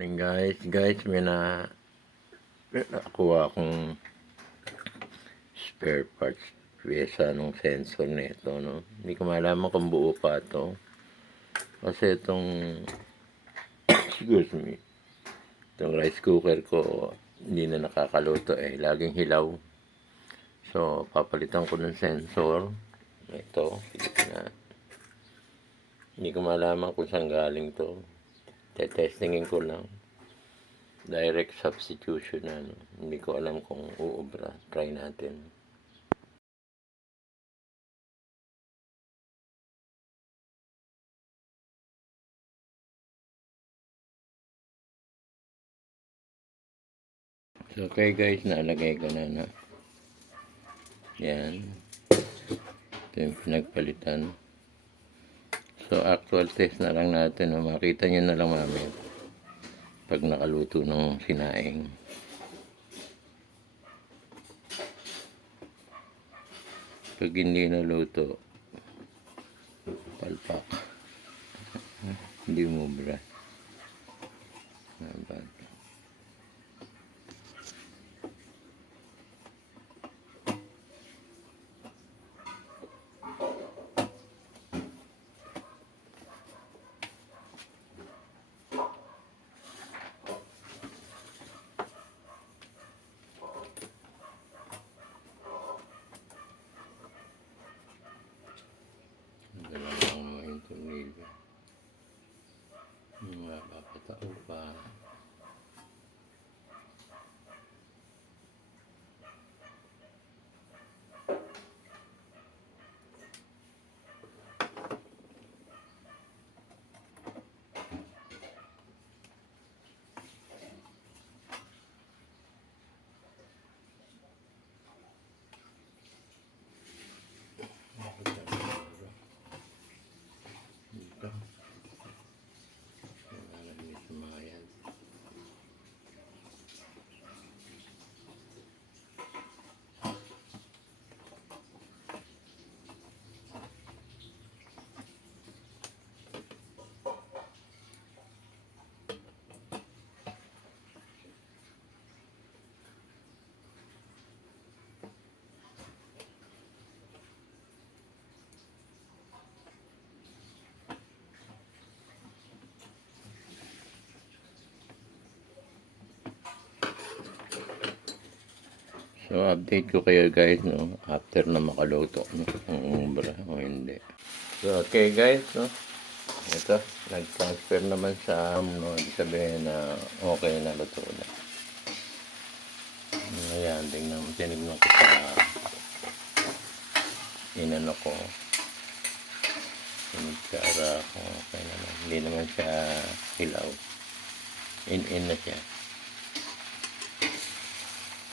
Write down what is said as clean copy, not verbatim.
Morning guys, may nakuha akong spare parts pyesa nung sensor nito, no. Hindi ko malaman kung buo pa to. Kasi itong excuse me. Itong rice cooker ko hindi na nakakaluto laging hilaw. So, papalitan ko ng sensor. Ito, hindi ko malaman kung saan galing to. Testingin ko lang. Direct substitution na, no? Hindi ko alam kung uubra. Try natin. So, okay guys, nalagay ko na. Yan. Ito yung pinagpalitan. So, actual test na lang natin. No? Makita nyo na lang mamaya pag nakaluto ng sinaing. Pag hindi naluto, palpak. Hindi umubra. Mapapatao pa. So, update ko kayo guys, no, after na makaluto, no, ang umbra o hindi. So, okay guys, no, ito, nag-transfer naman sa no, sabihin na okay na luto na. Ayan, tinignan ko sa inano ko. Sinigara ko, okay naman. Hindi naman siya hilaw. In na siya.